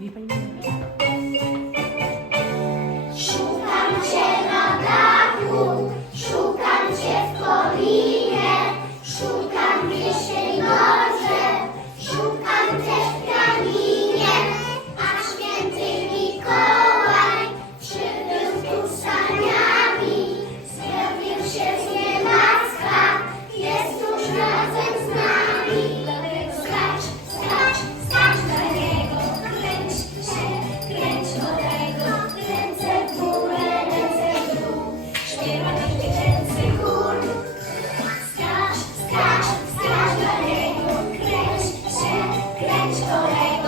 你发 H-O-A.